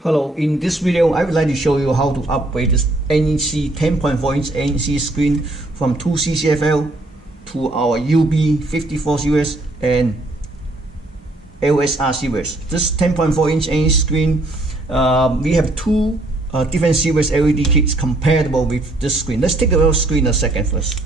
Hello, in this video I would like to show you how to upgrade this NEC 10.4-inch NEC screen from 2 CCFL to our UB54 series and LSR series. This 10.4-inch NEC screen, we have two different series LED kits compatible with this screen. Let's take a look at the screen a second first.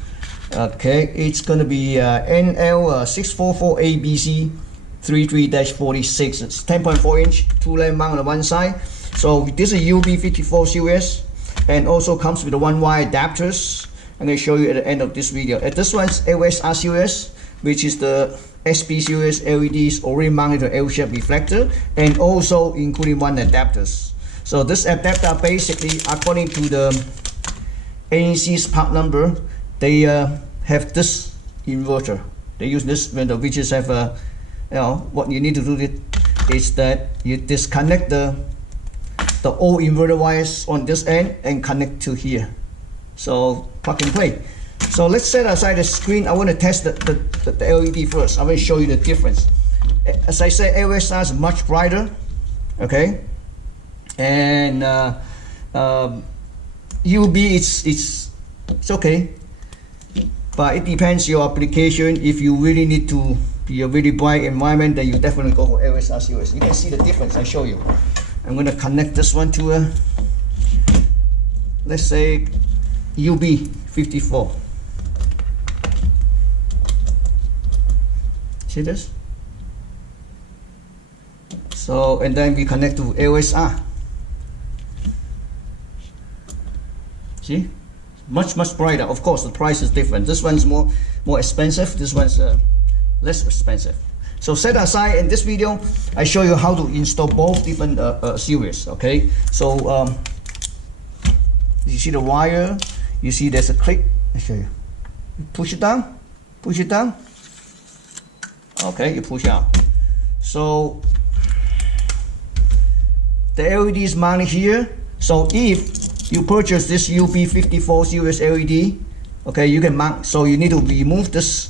Okay, it's going to be NL6448BC33-46. It's 10.4-inch, 2-lamp mount on one side. So this is UB54 series, and also comes with the 1-wire adapters. I'm going to show you at the end of this video. This one's LSR series, which is the SP series LEDs already mounted to L-shaped reflector, and also including one adapters. So this adapter basically, according to the NEC's part number, they have this inverter. They use this inverter, which is what you need to do is that you disconnect the old inverter wires on this end and connect to here. So plug and play. So let's set aside the screen. I want to test the LED first. I will show you the difference. As I said, LSR is much brighter, okay, and UB it's okay, but it depends your application. If you really need to be a really bright environment, then you definitely go for LSR series. You can see the difference. I show you. I'm going to connect this one to a, let's say, UB54. See this? So, and then we connect to LSR. See? Much brighter. Of course, the price is different. This one's more expensive. This one's less expensive. So set aside, in this video I show you how to install both different series. Okay, so you see the wire, you see there's a clip. I show you. You push it down, okay, you push out. So the LED is mounted here. So if you purchase this UB54 series LED, okay, you can mount. So you need to remove this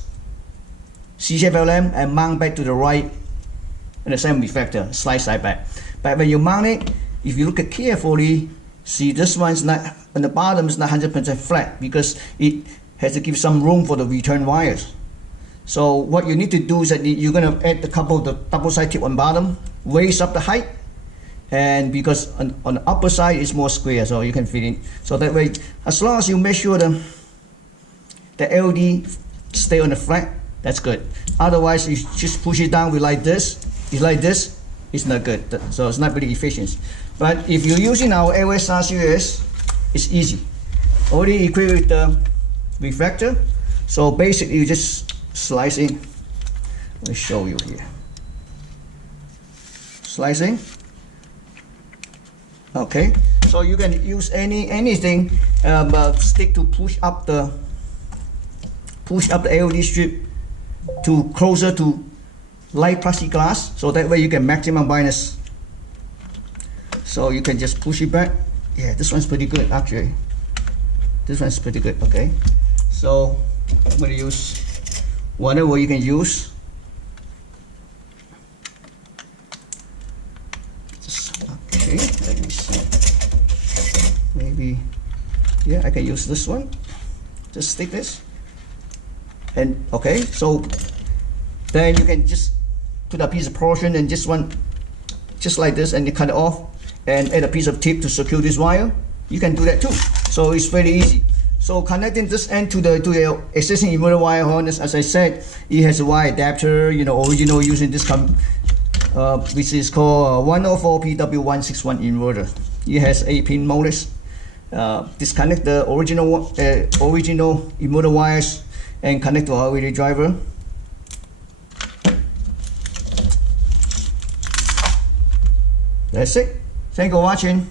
CCFL lamp and mount back to the right in the same reflector, side back. But when you mount it, if you look at carefully, see this one's not, on the bottom is not 100% flat because it has to give some room for the return wires. So what you need to do is that you're going to add a couple of the double side tip on bottom, raise up the height, and because on the upper side it's more square, so you can fit in. So that way, as long as you make sure the LED stay on the flat, that's good. Otherwise, you just push it down with like this. It's like this. It's not good. So it's not really efficient. But if you're using our LSR series, it's easy. Already equipped with the reflector. So basically, you just slice in. Let me show you here. Slicing. Okay. So you can use anything stick to push up the LED strip to closer to light plastic glass, so that way you can maximum brightness. So you can just push it back. Yeah, this one's pretty good actually. This one's pretty good. Okay, so I'm going to use whatever you can use. Okay, let me see. Maybe, yeah, I can use this one. Just stick this. And okay, so then you can just put a piece of portion and just like this, and you cut it off and add a piece of tip to secure this wire. You can do that too. So it's very easy. So connecting this end to the existing inverter wire harness, as I said, it has a wire adapter, original using this which is called 104PW161 inverter. It has 8-pin motors. Disconnect the original inverter wires and connect to our LED driver. That's it. Thank you for watching.